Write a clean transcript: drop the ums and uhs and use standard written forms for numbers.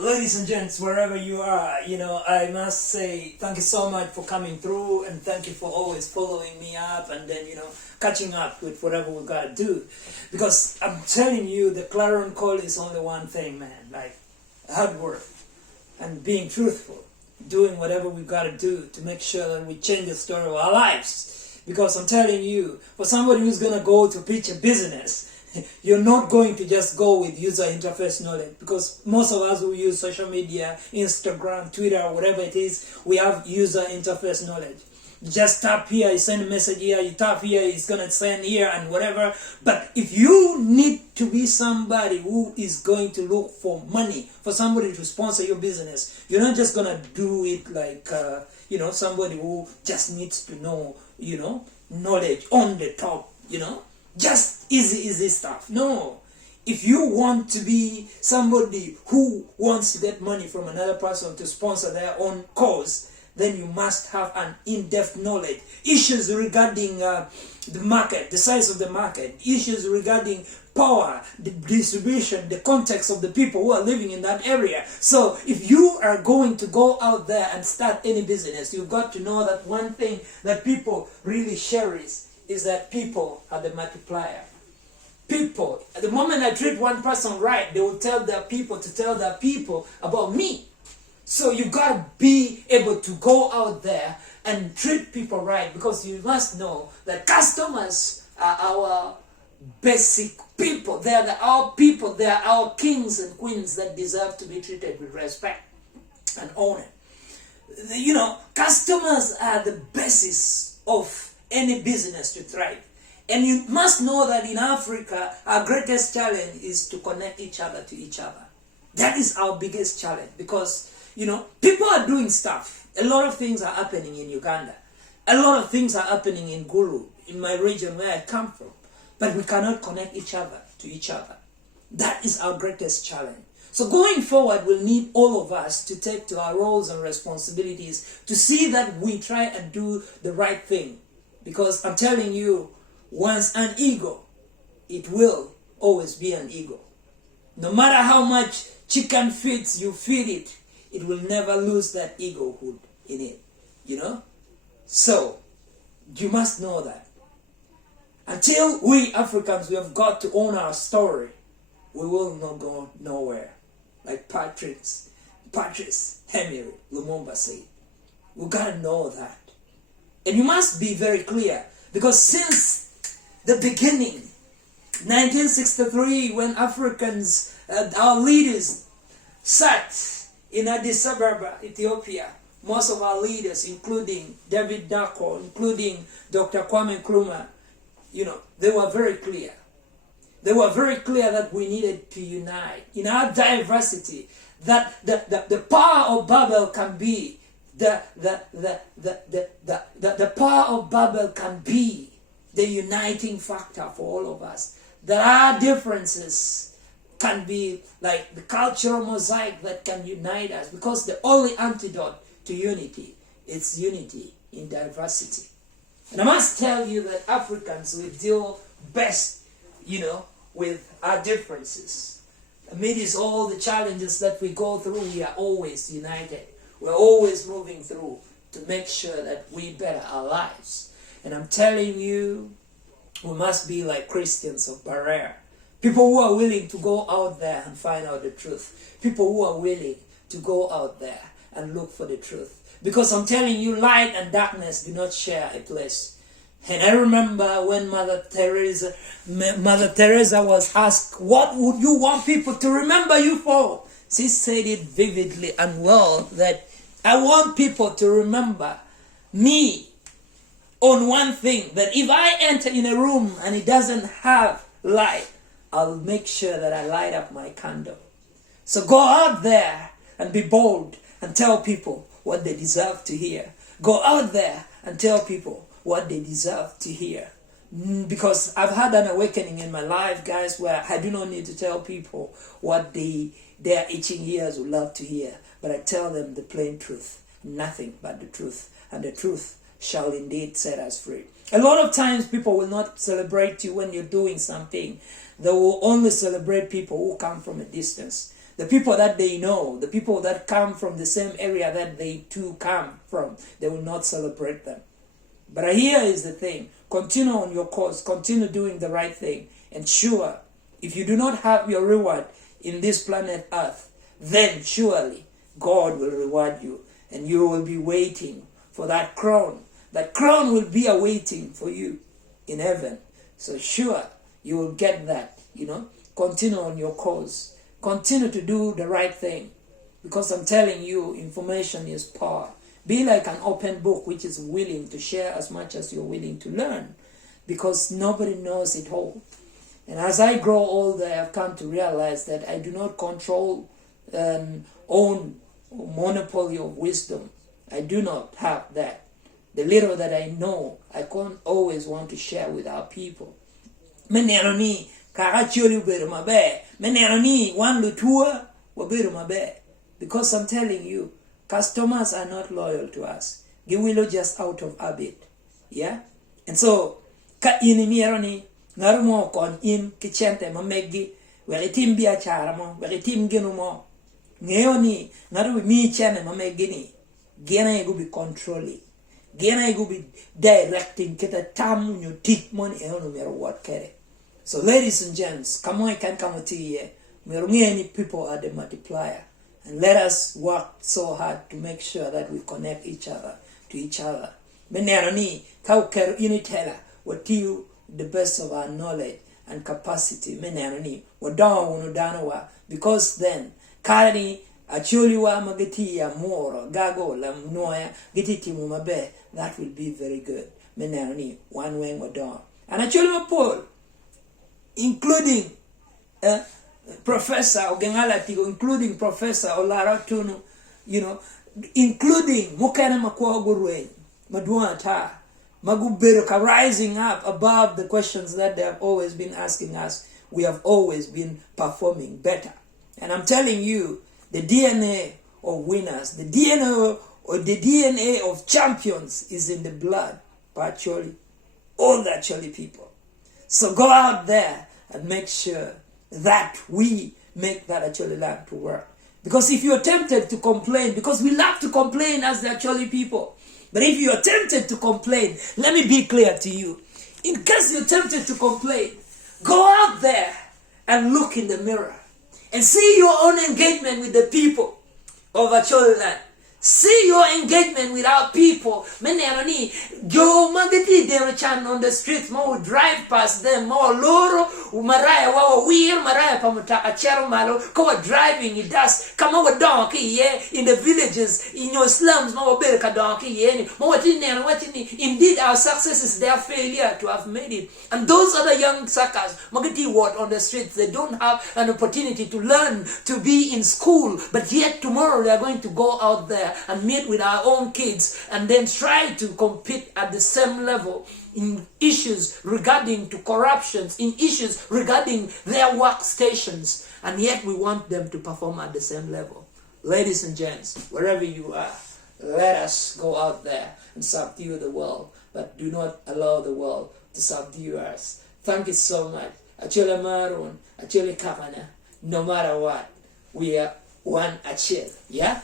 Ladies and gents, wherever you are, I must say thank you so much for coming through, and thank you for always following me up and then, catching up with whatever we gotta do. Because I'm telling you, the clarion call is only one thing, man. Like, hard work and being truthful, doing whatever we gotta do to make sure that we change the story of our lives. Because I'm telling you, for somebody who's gonna go to pitch a business, you're not going to just go with user interface knowledge, because most of us who use social media, Instagram, Twitter, whatever it is, we have user interface knowledge. You just tap here, you send a message here, you tap here, it's going to send here and whatever. But if you need to be somebody who is going to look for money, for somebody to sponsor your business, you're not just going to do it like, somebody who just needs to know, knowledge on the top, just easy stuff. No. If you want to be somebody who wants to get money from another person to sponsor their own cause, then you must have an in-depth knowledge. Issues regarding the market, the size of the market, issues regarding power, the distribution, the context of the people who are living in that area. So if you are going to go out there and start any business, you've got to know that one thing that people really cherish is that people are the multiplier. People, at the moment I treat one person right, they will tell their people to tell their people about me. So you gotta be able to go out there and treat people right, because you must know that customers are our basic people. They are our people. They are our kings and queens that deserve to be treated with respect and honor. Customers are the basis of any business to thrive. And you must know that in Africa, our greatest challenge is to connect each other to each other. That is our biggest challenge, because, people are doing stuff. A lot of things are happening in Uganda. A lot of things are happening in Gulu, in my region where I come from. But we cannot connect each other to each other. That is our greatest challenge. So going forward, we'll need all of us to take to our roles and responsibilities to see that we try and do the right thing. Because I'm telling you, once an ego, it will always be an ego. No matter how much chicken feeds you feed it, it will never lose that egohood in it, So, you must know that. Until we Africans, we have got to own our story, we will not go nowhere. Like Patrice Emery Lumumba said. We gotta know that. And you must be very clear, because since the beginning, 1963, when Africans, our leaders, sat in Addis Ababa, Ethiopia, most of our leaders, including David Dako, including Dr. Kwame Nkrumah, they were very clear. They were very clear that we needed to unite in our diversity, that the power of Babel can be the power of Babel can be the uniting factor for all of us. That our differences can be like the cultural mosaic that can unite us, because the only antidote to unity is unity in diversity. And I must tell you that Africans, we deal best, with our differences. Amidst all the challenges that we go through, we are always united. We're always moving through to make sure that we better our lives. And I'm telling you, we must be like Christians of Berea. People who are willing to go out there and find out the truth. People who are willing to go out there and look for the truth. Because I'm telling you, light and darkness do not share a place. And I remember when Mother Teresa was asked, what would you want people to remember you for? She said it vividly and well, that I want people to remember me on one thing, that if I enter in a room and it doesn't have light, I'll make sure that I light up my candle. So go out there and be bold and tell people what they deserve to hear. Go out there and tell people what they deserve to hear. Because I've had an awakening in my life, guys, where I do not need to tell people what their itching ears would love to hear. But I tell them the plain truth, nothing but the truth. And the truth shall indeed set us free. A lot of times people will not celebrate you when you're doing something. They will only celebrate people who come from a distance. the people that they know, the people that come from the same area that they too come from, they will not celebrate them. But here is the thing. Continue on your course. Continue doing the right thing. And sure, if you do not have your reward in this planet Earth, then surely God will reward you. And you will be waiting for that crown. That crown will be awaiting for you in heaven. So sure, you will get that, Continue on your course. Continue to do the right thing. Because I'm telling you, information is power. Be like an open book which is willing to share as much as you're willing to learn. Because nobody knows it all. And as I grow older, I've come to realize that I do not control and own monopoly of wisdom. I do not have that. The little that I know, I can't always want to share with our people. Menenoni karacholi mabe. Menenoni one lutua wabiru mabe. Because I'm telling you, customers are not loyal to us. Giwilo just out of habit. Yeah? And so, ka inimieroni ngarumo kon in kichente mamegi weritim biachara mo, weritim ginu mo. Ngeoni ngaru mi chene mamegini. Gena go be controlling. Gena go be directing kita tam you tik money no matter what kere. So ladies and gents, come on, can come to here. Many people are the multiplier. And let us work so hard to make sure that we connect each other to each other. Menerani, kauker unitela, what you the best of our knowledge and capacity. Menerani, wadon danawa, because then, Karani, Achuliwa magati ya moro, gago la mnoya, gititi mumabe, that will be very good. Menerani, one wing wadon. And Achuliwa Paul, including Professor Ogengala Tigo, including Professor Olara Tunu, including Mukana Makwa Gurwe, Maduan Ta, Maguberuka, rising up above the questions that they have always been asking us. We have always been performing better. And I'm telling you, the DNA of winners, the DNA of champions is in the blood, actually, all the actually people. So go out there and make sure that we make that actually land to work. Because if you're tempted to complain, because we love to complain as the actually people, but if you're tempted to complain, let me be clear to you. In case you're tempted to complain, go out there and look in the mirror and see your own engagement with the people of Acholi land. See your engagement with our people. Many Joe Magati Derochan on the streets, more drive past them, more Loro, Umaraya, Wawa Weir, Maraya Pamutaka, Cheromalo, Koa driving, it does come over donkey, yeah, in the villages, in your slums, more Berka donkey, yeah, more what in there, what in indeed our success is their failure to have made it. And those other young suckers, Magati what on the streets, they don't have an opportunity to learn, to be in school, but yet tomorrow they are going to go out there and meet with our own kids and then try to compete at the same level in issues regarding to corruptions, in issues regarding their workstations, and yet we want them to perform at the same level. Ladies and gents, wherever you are, let us go out there and subdue the world, but do not allow the world to subdue us. Thank you so much. Achille Marun, Achille Kavana, no matter what, we are one Achille, yeah?